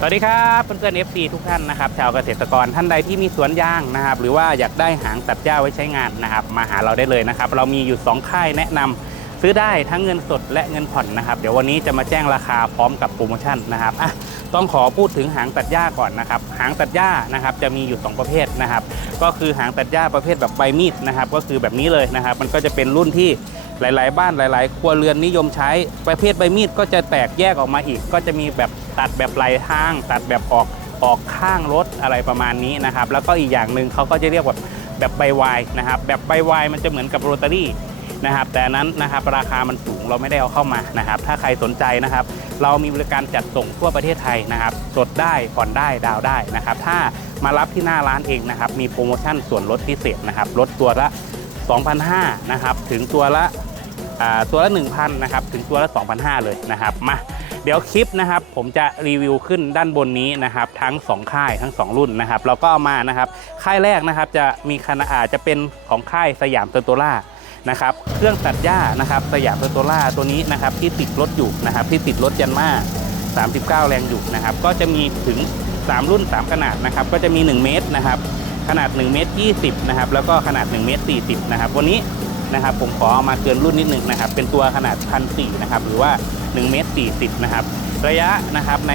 สวัสดีครับเพื่อนๆ FC ทุกท่านนะครับชาวเกษตรกรท่านใดที่มีสวนยางนะครับ หรือว่าอยากได้หางตัดหญ้าไว้ใช้งานนะครับ มาหาเราได้เลยนะครับ เรามีอยู่ 2 ค่ายแนะนำซื้อได้ทั้งเงินสดและเงินผ่อนนะครับ เดี๋ยววันนี้จะมาแจ้งราคาพร้อมกับโปรโมชั่นนะครับอะต้องขอพูดถึงหางตัดหญ้าก่อนนะครับ หางตัดหญ้านะครับจะมีอยู่ 2 ประเภทนะครับ ก็คือหางตัดหญ้าประเภทแบบใบมีดนะครับ ก็คือแบบนี้เลยนะครับ มันก็จะเป็นรุ่นที่หลาย ๆ บ้านหลาย ๆ ครัวเรือนนิยมใช้ประเภทใบมีดก็จะแตกแยกออกมาอีก ก็จะมีแบบ ตัดแบบไหลทาง ตัดแบบออกออกข้างรถอะไรประมาณนี้นะครับ แล้วก็อีกอย่างหนึ่งเขาก็จะเรียกว่าแบบใบวายนะครับ แบบใบวายมันจะเหมือนกับโรตารี่นะครับ แต่นั้นนะครับราคามันสูงเราไม่ได้เอาเข้ามานะครับ ถ้าใครสนใจนะครับ เรามีบริการจัดส่งทั่วประเทศไทยนะครับจดได้ผ่อนได้ดาวได้นะครับ ถ้ามารับที่หน้าร้านเองนะครับ มีโปรโมชั่นส่วนลดพิเศษนะครับลดตัวละ2,500นะครับ ถึงตัวละตัวละ 1,000นะครับ ถึงตัวละ 2,500 เลยนะครับ มา เดี๋ยวคลิปนะครับผมจะรีวิวขึ้นด้านบนนี้นะครับ ทั้ง 2 ค่ายทั้ง 2 รุ่นนะครับเราก็เอามานะครับค่ายแรกนะครับจะมีขนาดอาจะเป็นของค่ายสยามเตอร์โตล่านะครับเครื่องตัดหญ้านะครับสยามเตอร์โตล่าตัวนี้นะครับที่ติดรถอยู่นะครับที่ติดรถยันมา39 แรงอยู่นะครับก็จะมีถึง 3 รุ่น 3 ขนาดนะครับก็จะมี 1 เมตรนะครับขนาด 1 เมตร 20 นะครับ แล้วก็ขนาด 1 เมตร 40 นะครับ วันนี้นะครับผมขอเอามาเกินรุ่นนิดนึงนะครับ เป็นตัวขนาดพันสนะครับ หรือว่า 1เมตร40นะครับระยะนะครับใน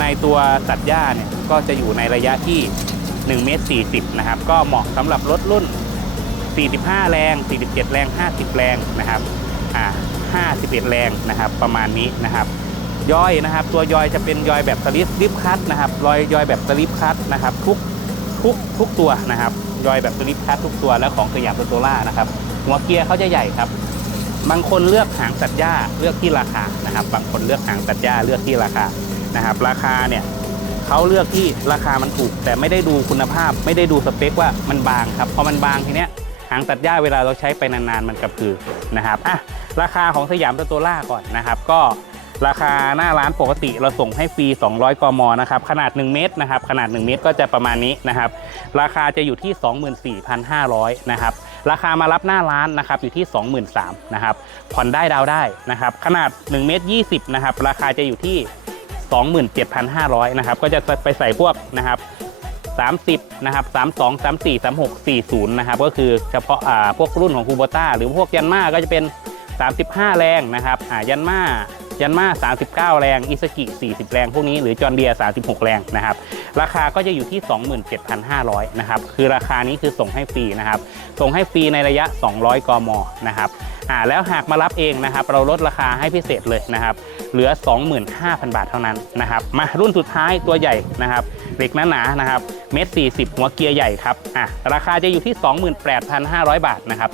ในตัวตัดหญ้าเนี่ยก็จะอยู่ในระยะที่1เมตร40นะครับก็เหมาะสำหรับรถรุ่น 45 แรง 47 แรง 50 แรงนะครับอ่า51 แรงนะครับประมาณนี้นะครับย่อยนะครับ ตัวย่อยจะเป็นย่อยแบบสลิปลิปคัตนะครับรอยย่อยแบบสลิปคัตนะครับทุกทุกทุกตัวนะครับย่อยแบบสลิปคัตทุกตัวแล้วของสยามโตโตล่านะครับหัวเกียร์เขาจะใหญ่ครับ บางคนเลือกหางตัดหญ้าเลือกที่ราคานะครับ บางคนเลือกหางตัดหญ้าเลือกที่ราคานะครับ ราคาเนี่ยเขาเลือกที่ราคามันถูก แต่ไม่ได้ดูคุณภาพ ไม่ได้ดูสเปคว่ามันบางครับพอมันบางทีเนี้ยหางตัดหญ้าเวลาเราใช้ไปนานๆมันกระพือนะครับอะราคาของสยามโตโตล่าก่อนนะครับ ก็ราคาหน้าร้านปกติเราส่งให้ฟรี 200 กมนะครับ ขนาด 1 เมตรนะครับ ขนาด 1 เมตรก็จะประมาณนี้นะครับ ราคาจะอยู่ที่ 24,500 นะครับ ราคามารับหน้าร้านนะครับอยู่ที่ 23,000นะครับผ่อนได้ดาวได้นะครับขนาด1เมตร20นะครับราคาจะอยู่ที่ 27,500นะครับก็จะไปใส่พวกนะครับ30นะครับ32 34 36 40นะครับก็คือเฉพาะอ่าพวกรุ่นของคูโบต้าหรือพวกยันมาก็จะเป็น 35 แรงนะครับอ่ายันมา ยันมา 39 แรงอิสกิ 40 แรง พวกนี้หรือจอร์เดีย 36 แรงนะครับ ราคาก็จะอยู่ที่ 27,500 นะครับ คือราคานี้คือส่งให้ฟรีนะครับ ส่งให้ฟรีในระยะ 200 กม นะครับอ่าแล้วหากมารับเองนะครับ เราลดราคาให้พิเศษเลยนะครับ เหลือ 25,000 บาทเท่านั้นนะครับ มารุ่นสุดท้ายตัวใหญ่นะครับเหล็กหนาๆนะครับเมตร40 หัวเกียร์ใหญ่ครับอะราคาจะอยู่ที่ 28,500 บาทนะครับ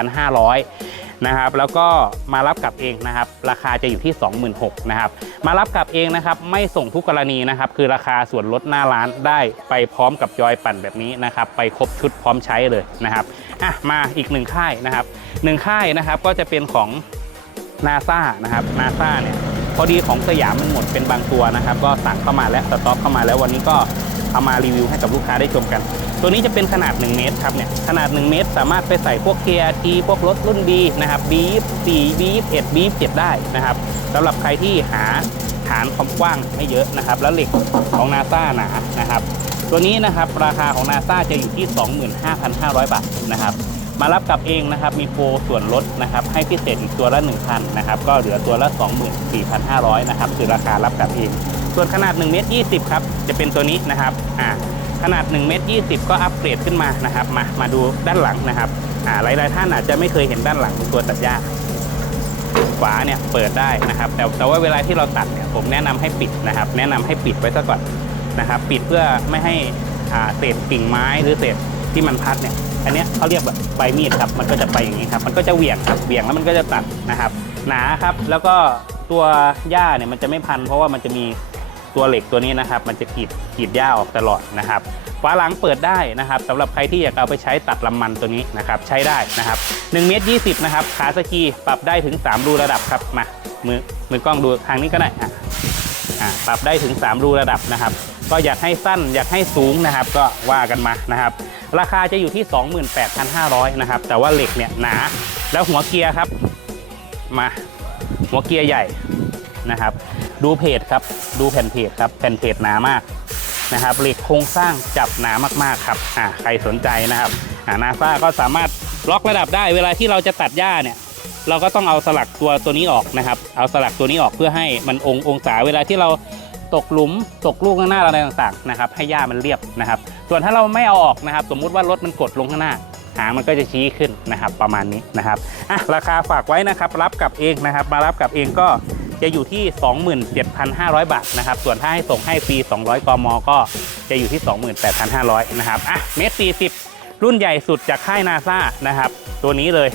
28,500 นะครับ แล้วก็มารับกลับเองนะครับ ราคาจะอยู่ที่ 26,000นะครับ มารับกลับเองนะครับ ไม่ส่งทุกกรณีนะครับ คือราคาส่วนลดหน้าร้านได้ไปพร้อมกับจอยปั่นแบบนี้นะครับ ไปครบชุดพร้อมใช้เลยนะครับอะมาอีกหนึ่งค่ายนะครับหนึ่งค่ายนะครับก็จะเป็นของนาซานะครับนาซาเนี่ยพอดีของสยามมันหมดเป็นบางตัวนะครับ ก็สั่งเข้ามาแล้วสต็อกเข้ามาแล้ววันนี้ก็เอามารีวิวให้กับลูกค้าได้ชมกัน ตัวนี้จะเป็นขนาด 1 เมตรครับเนี่ยขนาด 1 เมตร สามารถไปใส่พวกเกียร์ทีพวกรถรุ่น B นะครับ B24 B21 B27 ได้นะครับสำหรับใครที่หาฐานความกว้างไม่เยอะนะครับ แล้วเหล็กของนาซาหนานะครับ ตัวนี้นะครับราคาของนาซาจะอยู่ที่ 25,500 บาทนะครับ มารับกลับเองนะครับมีโปรส่วนลดนะครับให้พิเศษตัวละ 1,000นะครับก็เหลือตัวละ 24,500นะครับคือราคารับกลับเอง ส่วนขนาด 1 เมตร 20 ครับ จะเป็นตัวนี้นะครับอ่า ขนาด1เมตร20 ก็อัปเกรดขึ้นมานะครับ มามาดูด้านหลังนะครับอ่าหลายๆท่านอาจจะไม่เคยเห็นด้านหลังของตัวตัดหญ้าฝาเนี่ยเปิดได้นะครับ แต่แต่ว่าเวลาที่เราตัดเนี่ยผมแนะนำให้ปิดนะครับ แนะนำให้ปิดไว้ซะก่อนนะครับ ปิดเพื่อไม่ให้อ่าเศษกิ่งไม้หรือเศษที่มันพัดเนี่ยอันเนี้ยเขาเรียกแบบใบมีดครับมันก็จะไปอย่างนี้ครับ มันก็จะเหวี่ยงครับเหวี่ยงแล้วมันก็จะตัดนะครับ หนาครับแล้วก็ตัวหญ้าเนี่ยมันจะไม่พัน เพราะว่ามันจะมี ตัวเหล็กตัวนี้นะครับ มันจะกรีดกรีดหญ้าออกตลอดนะครับฝาหลังเปิดได้นะครับสำหรับใครที่อยากเอาไปใช้ตัดลำมันตัวนี้นะครับ ใช้ได้นะครับ1เมตร20 นะครับ ขาสกีปรับได้ถึง 3 รูระดับครับมามือมือกล้องดูทางนี้ก็ได้อะอ่าปรับได้ถึง 3 รูระดับนะครับ ก็อยากให้สั้นอยากให้สูงนะครับ ก็ว่ากันมานะครับ ราคาจะอยู่ที่ 28,500นะครับ แต่ว่าเหล็กเนี่ยหนา แล้วหัวเกียร์ครับ มา หัวเกียร์ใหญ่นะครับ ดูเพจครับ ดูแผ่นเพจครับแผ่นเพจหนามากนะครับเหล็กโครงสร้างจับหนามากๆครับอ่าใครสนใจนะครับอ่านาซาก็สามารถล็อกระดับได้เวลาที่เราจะตัดหญ้าเนี่ยเราก็ต้องเอาสลักตัวตัวนี้ออกนะครับ เอาสลักตัวนี้ออกเพื่อให้มันององศาเวลาที่เราตกหลุมตกลูกข้างหน้าอะไรต่างๆนะครับ ให้หญ้ามันเรียบนะครับ ส่วนถ้าเราไม่เอาออกนะครับ สมมุติว่ารถมันกดลงข้างหน้าหางมันก็จะชี้ขึ้นนะครับ ประมาณนี้นะครับอะราคาฝากไว้นะครับ รับกลับเองนะครับ มารับกลับเองก็ จะอยู่ที่ 27,500 บาทนะครับ ส่วนถ้าให้ส่งให้ฟรี 200 กม ก็จะอยู่ที่ 28,500 นะครับ อะ เมตร 40 รุ่นใหญ่สุดจากค่ายนาซานะครับ ตัวนี้เลย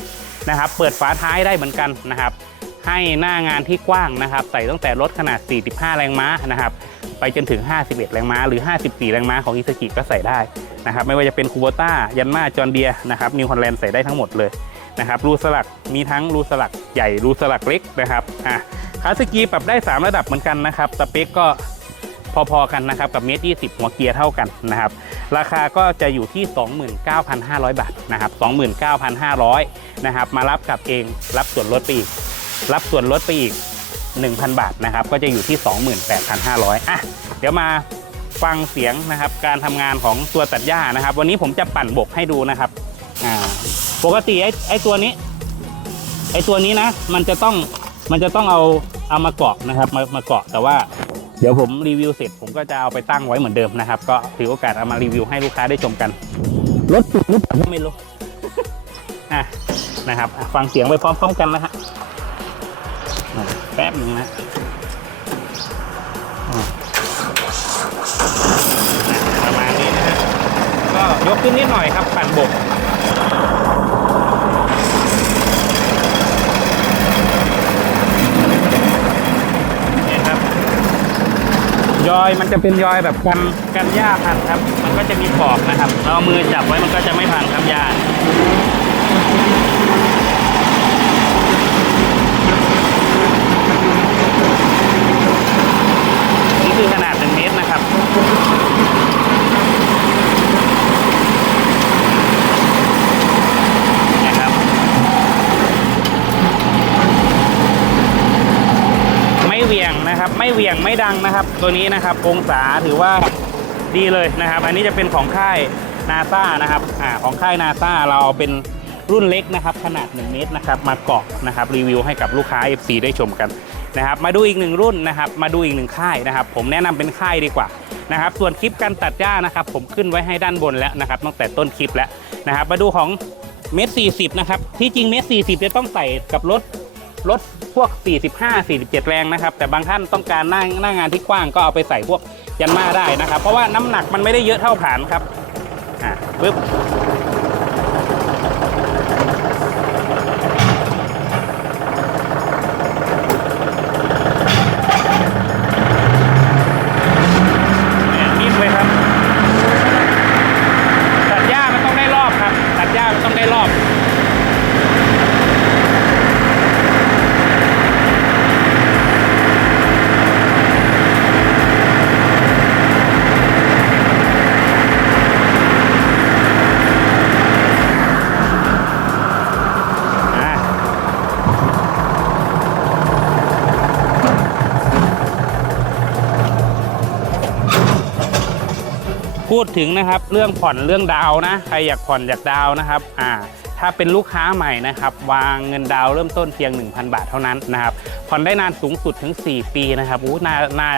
นะครับ เปิดฝาท้ายได้เหมือนกันนะครับ ให้หน้างานที่กว้างนะครับ ใส่ตั้งแต่รถขนาด 45 แรงม้านะครับ ไปจนถึง 51 แรงม้า หรือ 54 แรงม้าของอิซากิก็ใส่ได้นะครับ ไม่ว่าจะเป็นคูโบต้า ยันมาจอนเดียนะครับ นิวฮอลแลนด์ใส่ได้ทั้งหมดเลยนะครับรูสลักมีทั้งรูสลักใหญ่รูสลักเล็กนะครับอะ คาสกีปรับได้ 3 ระดับเหมือนกันนะครับสเปคก็พอๆกันนะครับกับเมตร20หัวเกียร์เท่ากันนะครับราคาก็จะอยู่ที่ 29,500 บาทนะครับ29,500นะครับมารับกับเองรับส่วนลดไปอีก รับส่วนลดไปอีก 1,000 บาทนะครับก็จะอยู่ที่ 28,500อะเดี๋ยวมาฟังเสียงนะครับการทำงานของตัวตัดหญ้านะครับ วันนี้ผมจะปั่นบกให้ดูนะครับอ่าปกติไอ้ไอ้ตัวนี้ไอ้ตัวนี้นะมันจะต้องมันจะต้องเอา เอามาเกาะนะครับมามาเกาะแต่ว่าเดี๋ยวผมรีวิวเสร็จผมก็จะเอาไปตั้งไว้เหมือนเดิมนะครับ ก็ถือโอกาสเอามารีวิวให้ลูกค้าได้ชมกันรถติดหรือเปล่าไม่รู้อะนะครับฟังเสียงไปพร้อมๆกันนะฮะแป๊บหนึ่งนะประมาณนี้นะฮะก็ยกขึ้นนิดหน่อยครับปั่นบก นี่ครับ ยอยมันจะเป็นยอยแบบกันกันหญ้าพันครับ มันก็จะมีปอกนะครับเรามือจับไว้มันก็จะไม่พันครับหญ้า นี่คือขนาด 1 เมตรนะครับ นะครับ ไม่เหวี่ยง นะครับ ไม่เหวี่ยงไม่ดังนะครับ ตัวนี้นะครับองศาถือว่าดีเลยนะครับ อันนี้จะเป็นของค่ายนาซานะครับอ่าของค่ายนาซาเราเอาเป็นรุ่นเล็กนะครับขนาด 1 เมตรนะครับมาเกาะนะครับรีวิวให้กับลูกค้า FC ได้ชมกันนะครับมาดูอีกหนึ่งรุ่นนะครับมาดูอีกหนึ่งค่ายนะครับ ผมแนะนำเป็นค่ายดีกว่านะครับส่วนคลิปการตัดหญ้านะครับผมขึ้นไว้ให้ด้านบนแล้วนะครับตั้งแต่ต้นคลิปแล้วนะครับมาดูของเมตรสี่สิบนะครับที่จริงเมตรสี่สิบจะต้องใส่กับรถ รถพวก 45 47 แรงนะครับ แต่บางท่านต้องการหน้าหน้างานที่กว้างก็เอาไปใส่พวกยันมาได้นะครับ เพราะว่าน้ำหนักมันไม่ได้เยอะเท่าผ่านครับ อ่าปึ๊บ พูดถึงนะครับเรื่องผ่อนเรื่องดาวนะ ใครอยากผ่อนอยากดาวนะครับอ่าถ้าเป็นลูกค้าใหม่นะครับ วางเงินดาวเริ่มต้นเพียง 1,000 บาทเท่านั้นนะครับผ่อนได้นานสูงสุดถึง 4 ปีนะครับอู้น่าน่า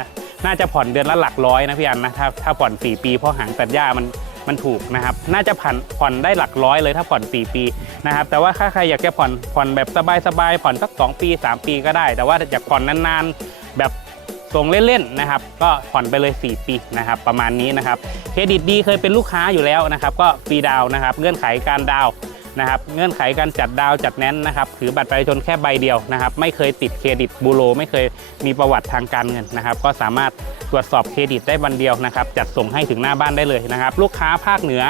น่าจะผ่อนเดือนละหลักร้อยนะพี่อันนะถ้าถ้าผ่อน 4 ปีเพราะหางตัดหญ้ามันมันถูกนะครับ น่าจะผ่อนผ่อนได้หลักร้อยเลยถ้าผ่อน 4 ปีนะครับ แต่ว่าถ้าใครอยากจะผ่อนผ่อนแบบสบายๆผ่อนสัก 2 ปี 3 ปีก็ได้ แต่ว่าอยากผ่อนนานๆ แบบ ส่งเล่นๆนะครับ ก็ผ่อนไปเลย 4 ปีนะครับประมาณนี้นะครับเครดิตดีเคยเป็นลูกค้าอยู่แล้วนะครับ ก็ฟรีดาวนะครับ เงื่อนไขการดาวนะครับเงื่อนไขการจัดดาวจัดแนนนะครับถือบัตรประชาชนแค่ใบเดียวนะครับ ไม่เคยติดเครดิตบูโรไม่เคยมีประวัติทางการเงินนะครับ ก็สามารถตรวจสอบเครดิตได้วันเดียวนะครับ จัดส่งให้ถึงหน้าบ้านได้เลยนะครับ ลูกค้าภาคเหนือ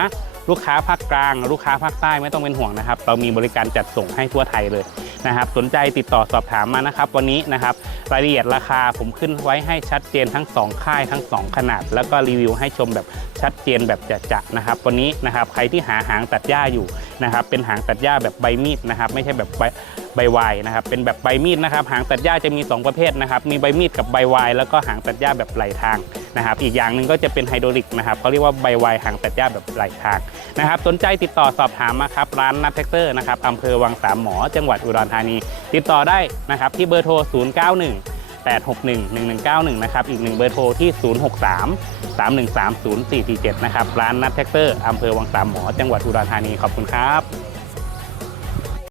ลูกค้าภาคกลาง ลูกค้าภาคใต้ไม่ต้องเป็นห่วงนะครับ เรามีบริการจัดส่งให้ทั่วไทยเลย นะครับ สนใจติดต่อสอบถามมานะครับ วันนี้นะครับ รายละเอียดราคาผมขึ้นไว้ให้ชัดเจนทั้ง 2 ค่ายทั้ง 2 ขนาด แล้วก็รีวิวให้ชมแบบชัดเจนแบบจะๆนะครับ วันนี้นะครับใครที่หาหางตัดหญ้าอยู่ นะครับเป็นหางตัดหญ้าแบบใบมีดนะครับไม่ใช่แบบใบใบวายนะครับเป็นแบบใบมีดนะครับหางตัดหญ้าจะมี 2 ประเภทนะครับมีใบมีดกับใบวายแล้วก็หางตัดหญ้าแบบไหลทางนะครับอีกอย่างหนึ่งก็จะเป็นไฮดรอลิกนะครับเขาเรียกว่าใบวายหางตัดหญ้าแบบไหลทางนะครับสนใจติดต่อสอบถามมาครับร้านนัทแท็กเตอร์นะครับอำเภอวังสามหมอ จังหวัดอุดรธานี ติดต่อได้นะครับที่เบอร์โทร 091 861-1191 นะครับ อีกหนึ่งเบอร์โทรที่ 063 313 0447 นะครับ ร้านนัดแท็กเตอร์อำเภอวังสามหมอ จังหวัดอุดรธานี ขอบคุณครับ